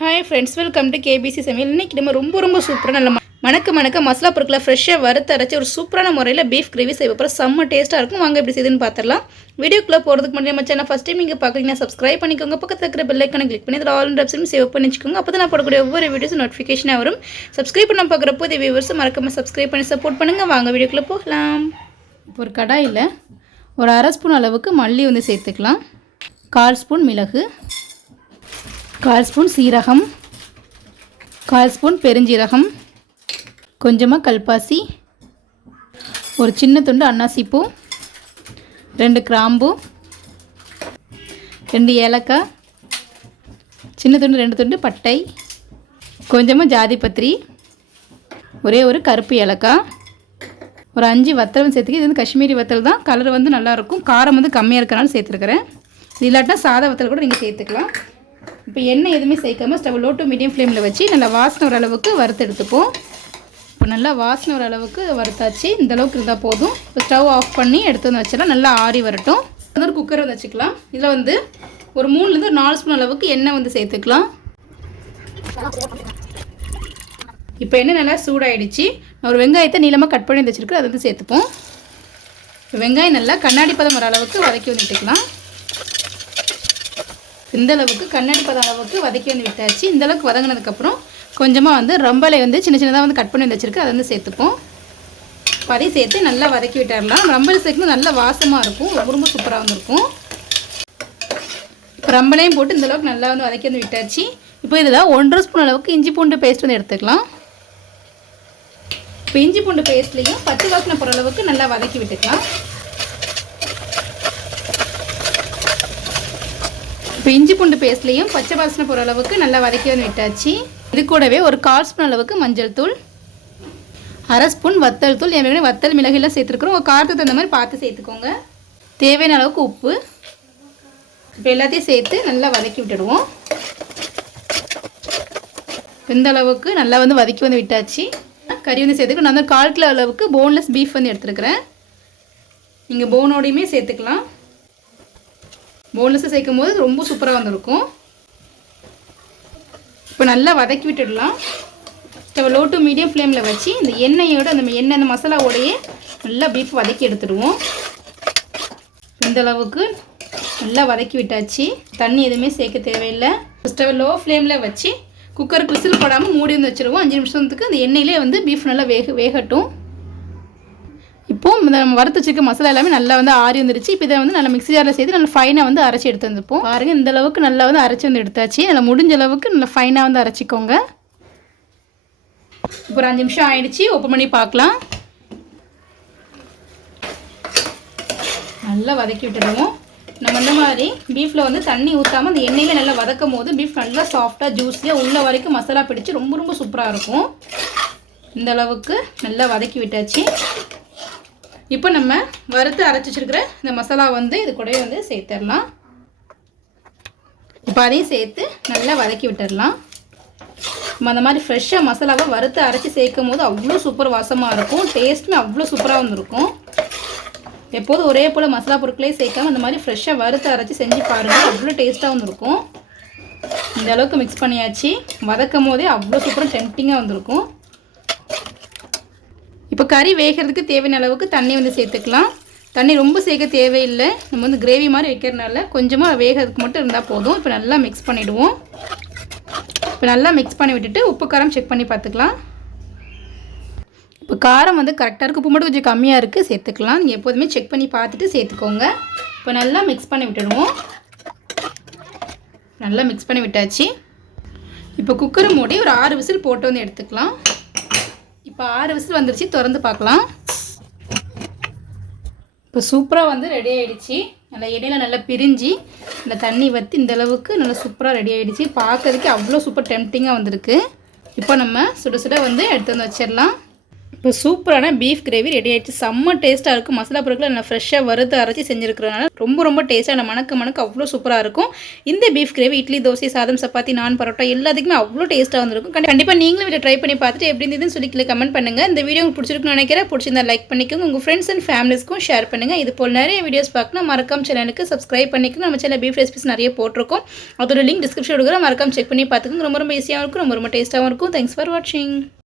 Hi friends welcome to KBC சமையல் இன்னைக்கு நம்ம ரொம்ப ரொம்ப சூப்பராக நல்ல மணக்க மணக்க மசாலா பொருட்களை ஃப்ரெஷ்ஷாக வறுத்து அரைச்சி ஒரு சூப்பரான முறையில் பீஃப் கிரேவி செய்ய போகிற செம்ம டேஸ்ட்டாக இருக்கும். வாங்க எப்படி செய்துன்னு பார்த்துடலாம் வீடியோக்குள்ளே போகிறதுக்கு முன்னாடி நம்ம சேனல் ஃபஸ்ட் டைம் நீங்கள் பார்க்குறீங்கன்னா சப்ஸ்கிரைப் பண்ணிக்கோங்க. பக்கத்தில் இருக்கிற பெல்லைக்கான கிளிக் பண்ணி அதில் ஆல் ஆப்ஷனும் சேவ் பண்ணி வச்சுக்கோங்க. அப்போ தான் நான் போடக்கூடிய ஒவ்வொரு வீடியோஸும் நோட்டிஃபிகேஷனாக வரும். சப்ஸ்கிரைப் பண்ண பார்க்குற புதிய வியூவர்ஸும் மறக்காமல் சப்ஸ்கிரைப் பண்ணி சப்போர்ட் பண்ணுங்கள் வாங்க வீடியோக்குள்ளே போகலாம். இப்போ ஒரு கடாயில் ஒரு அரை ஸ்பூன் அளவுக்கு மல்லி வந்து சேர்த்துக்கலாம். கால் ஸ்பூன் மிளகு. கால் ஸ்பூன் சீரகம் கால் ஸ்பூன் பெருஞ்சீரகம் கொஞ்சமாக கல்பாசி ஒரு சின்ன துண்டு அன்னாசிப்பூ ரெண்டு கிராம்பு ரெண்டு ஏலக்காய் சின்ன துண்டு ரெண்டு துண்டு பட்டை கொஞ்சமாக ஜாதிபத்திரி ஒரே ஒரு கருப்பு ஏலக்காய் ஒரு அஞ்சு வத்தலும் சேர்த்துக்கி இது வந்து காஷ்மீரி வத்தல் தான். கலர் வந்து நல்லாயிருக்கும் காரம் வந்து கம்மியாக இருக்கிறனால சேர்த்துருக்குறேன். இது இல்லாட்டினா சாதா வத்தல் கூட நீங்கள் சேர்த்துக்கலாம். இப்போ எண்ணெய் எதுவுமே சேர்க்காம ஸ்டவ் லோ டு மீடியம் ஃப்ளேமில் வச்சு நல்லா வாசனை வர அளவுக்கு வறுத்து எடுத்துப்போம். இப்போ நல்லா வாசனை வர அளவுக்கு வறுத்தாச்சு. இந்த அளவுக்கு இருந்தால் போதும். இப்போ ஸ்டவ் ஆஃப் பண்ணி எடுத்து வந்து வச்சிடலாம். நல்லா ஆறி வரட்டும். இன்னொரு குக்கர் வந்து வச்சுக்கலாம். இதில் வந்து ஒரு மூணுலேருந்து ஒரு நாலு ஸ்பூன் அளவுக்கு எண்ணெய் வந்து சேர்த்துக்கலாம். இப்போ எண்ணெய் நல்லா சூடாயிடுச்சு. நான் ஒரு வெங்காயத்தை நீளமாக கட் பண்ணி வச்சுருக்கேன் அதை வந்து சேர்த்துப்போம். வெங்காயம் நல்லா கண்ணாடி பதம் வர அளவுக்கு வதக்கி வந்துட்டுக்கலாம் இந்த அளவுக்கு கண்ணாடி பதம் அளவுக்கு வதக்கி வந்து விட்டாச்சு. இந்த அளவுக்கு வதங்கினதுக்கப்புறம் கொஞ்சமாக வந்து ரம்பலை வந்து சின்ன சின்னதாக வந்து கட் பண்ணி வச்சுருக்கு. அதை வந்து சேர்த்துப்போம். இப்போ அதையும் சேர்த்து நல்லா வதக்கி விட்டுறலாம் ரம்பல் சேர்க்கும்போது நல்லா வாசமாக இருக்கும். ரொம்ப ரொம்ப சூப்பராக வந்துருக்கும். இப்போ ரம்பலையும் போட்டு இந்த அளவுக்கு நல்லா வந்து வதக்கி வந்து விட்டாச்சு. இப்போ இதில் ஒன்றரை ஸ்பூன் அளவுக்கு இஞ்சி பூண்டு பேஸ்ட் வந்து எடுத்துக்கலாம். இப்போ இஞ்சி பூண்டு பேஸ்ட்லேயும் பத்து வாசனை போகிற அளவுக்கு நல்லா வதக்கி விட்டுக்கலாம். இப்போ இஞ்சி பூண்டு பேஸ்ட்லேயும் பச்சை வாசனை போகிற அளவுக்கு நல்லா வதக்கி வந்து விட்டாச்சு. இது கூடவே ஒரு கால் ஸ்பூன் அளவுக்கு மஞ்சள் தூள் அரை ஸ்பூன் வத்தல் தூள். என் வத்தல் மிளகுலாம் சேர்த்துருக்குறோம். உங்கள் காரத்துக்கு தகுந்த மாதிரி பார்த்து சேர்த்துக்கோங்க. தேவையான அளவுக்கு உப்பு. இப்போ எல்லாத்தையும் சேர்த்து நல்லா வதக்கி விட்டுடுவோம். இந்த அளவுக்கு நல்லா வந்து வதக்கி வந்து விட்டாச்சு. கறி வந்து சேர்த்துக்கணும். நான் வந்து கால் கிலோ அளவுக்கு போன்லெஸ் பீஃப் வந்து எடுத்துருக்குறேன். நீங்கள் போனோடையுமே சேர்த்துக்கலாம். போன்லெஸ்ஸை சேர்க்கும் போது ரொம்ப சூப்பராக வந்திருக்கும். இப்போ நல்லா வதக்கி விட்டுடலாம். ஸ்டவ் லோ டு மீடியம் ஃப்ளேமில் வச்சு இந்த எண்ணெயோட அந்த எண்ணெய் அந்த மசாலாவோடையே நல்லா பீஃப் வதக்கி எடுத்துடுவோம். இந்த அளவுக்கு நல்லா வதக்கி விட்டாச்சு. தண்ணி எதுவுமே சேர்க்க தேவையில்லை. ஸ்டவ் லோ ஃப்ளேமில் வச்சு குக்கருக்கு விசில் போடாமல் மூடி வந்து வச்சுருவோம். அஞ்சு நிமிஷத்துக்கு அந்த எண்ணெயிலே வந்து பீஃப் நல்லா வேக வேகட்டும். இந்த நம்ம வறுத்து வச்சிருக்க மசாலா எல்லாமே நல்லா வந்து ஆறி வந்துருச்சு. இப்போ இதை வந்து நல்லா மிக்ஸி ஜாரில் சேர்த்து நல்லா ஃபைனாக வந்து அரைச்சி எடுத்து வந்துப்போம் பாருங்க இந்த அளவுக்கு நல்லா வந்து அரைச்சி வந்து எடுத்தாச்சு. நல்லா முடிஞ்ச அளவுக்கு நல்லா ஃபைனாக வந்து அரைச்சிக்கோங்க. இப்போ ஒரு அஞ்சு நிமிஷம் ஆயிடுச்சு. ஓப்பன் பண்ணி பார்க்கலாம். நல்லா வதக்கி விட்டுடுவோம். நம்ம இந்த மாதிரி பீஃபில் வந்து தண்ணி ஊற்றாமல் அந்த எண்ணெயில் நல்லா வதக்கும் போது பீஃப் நல்லா சாஃப்டாக ஜூஸியாக உள்ள வரைக்கும் மசாலா பிடிச்சி ரொம்ப ரொம்ப சூப்பராக இருக்கும். இந்த அளவுக்கு நல்லா வதக்கி விட்டாச்சு. இப்போ நம்ம வறுத்து அரைச்சி வச்சிருக்கிற இந்த மசாலா வந்து இது கூடவே வந்து சேர்த்துடலாம். இப்போ அதையும் சேர்த்து நல்லா வதக்கி விட்டுடலாம். நம்ம அந்த மாதிரி ஃப்ரெஷ்ஷாக மசாலாவை வறுத்து அரைச்சி சேர்க்கும் போது அவ்வளோ சூப்பர் வாசமாக இருக்கும். டேஸ்ட்டுமே அவ்வளோ சூப்பராக வந்துருக்கும். எப்போதும் ஒரே போல் மசாலா பொருட்களே சேர்க்காம இந்த மாதிரி ஃப்ரெஷ்ஷாக வறுத்து அரைச்சி செஞ்சு பாருங்கள் அவ்வளோ டேஸ்ட்டாக வந்துருக்கும். இந்த அளவுக்கு மிக்ஸ் பண்ணியாச்சு. வதக்கும் போதே அவ்வளோ சூப்பராக டெம்டிங்காக வந்திருக்கும். இப்போ கறி வேகிறதுக்கு தேவையான அளவுக்கு தண்ணி வந்து சேர்த்துக்கலாம். தண்ணி ரொம்ப சேர்க்க தேவையில்லை. நம்ம வந்து கிரேவி மாதிரி வைக்கிறதுனால கொஞ்சமாக வேகிறதுக்கு மட்டும் இருந்தால் போதும். இப்போ நல்லா மிக்ஸ் பண்ணிவிடுவோம் இப்போ நல்லா மிக்ஸ் பண்ணி விட்டுட்டு உப்பு காரம் செக் பண்ணி பார்த்துக்கலாம். இப்போ காரம் வந்து கரெக்டாக இருக்குது உப்பு மட்டும் கொஞ்சம் கம்மியாக இருக்குது சேர்த்துக்கலாம். நீங்கள் எப்போதுமே செக் பண்ணி பார்த்துட்டு சேர்த்துக்கோங்க. இப்போ நல்லா மிக்ஸ் பண்ணி விட்டுடுவோம். நல்லா மிக்ஸ் பண்ணி விட்டாச்சு. இப்போ குக்கரை மூடி ஒரு ஆறு விசில் போட்டு வந்து எடுத்துக்கலாம். இப்போ ஆறு விசில் வந்துருச்சு திறந்து பார்க்கலாம். இப்போ சூப்பராக வந்து ரெடி ஆகிடுச்சு நல்லா இடையில நல்லா பிரிஞ்சு இந்த தண்ணி வற்றி இந்த அளவுக்கு நல்லா சூப்பராக ரெடி ஆகிடுச்சு பார்க்கறதுக்கு அவ்வளோ சூப்பர் டெம்டிங்காக வந்திருக்கு. இப்போ நம்ம சுட சுட வந்து எடுத்து வந்து வச்சிடலாம். இப்போ சூப்பரான பீஃப் கிரேவி ரெடி ஆயிடுச்சு. செம்ம டேஸ்ட்டாக இருக்கும். மசாலா பொருட்களை நல்லா ஃப்ரெஷ்ஷாக வறுத்து அரைச்சி செஞ்சுருக்கிறதுனால ரொம்ப ரொம்ப டேஸ்ட்டாக மணக்க மணக்க அவ்வளோ சூப்பராக இருக்கும். இந்த பீஃப் கிரேவி இட்லி தோசை சாதம் சப்பாத்தி நான் பரோட்டா எல்லாத்துக்குமே அவ்வளோ டேஸ்ட்டாக வந்திருக்கும். கண்டிப்பாக நீங்களும் இதை ட்ரை பண்ணி பார்த்துட்டு எப்படி இருந்ததுன்னு சொல்லி கீழே கமெண்ட் பண்ணுங்கள் இந்த வீடியோ உங்களுக்கு பிடிச்சிருக்குன்னு நினைக்கிறேன். பிடிச்சிருந்தா லைக் பண்ணிக்கோங்க. உங்கள் ஃப்ரெண்ட்ஸ் அண்ட் ஃபேமிலிஸ்க்கும் ஷேர் பண்ணுங்கள் இது போல் நிறைய வீடியோஸ் பார்க்கணும். மறக்காம சேனலுக்கு சப்ஸ்கிரைப் பண்ணிக்கணும் நம்ம சேனல் பீஃப் ரெசிபிஸ் நிறைய போட்டிருக்கோம். அதோட லிங்க் டிஸ்கிரிப்ஷன் கொடுக்குறேன் மறக்காம செக் பண்ணி பார்த்துக்கோங்க. ரொம்ப ரொம்ப ஈஸியாகவும் இருக்கும். ரொம்ப ரொம்ப டேஸ்ட்டாகவும் இருக்கும். தேங்க்ஸ் ஃபார் வாட்சிங்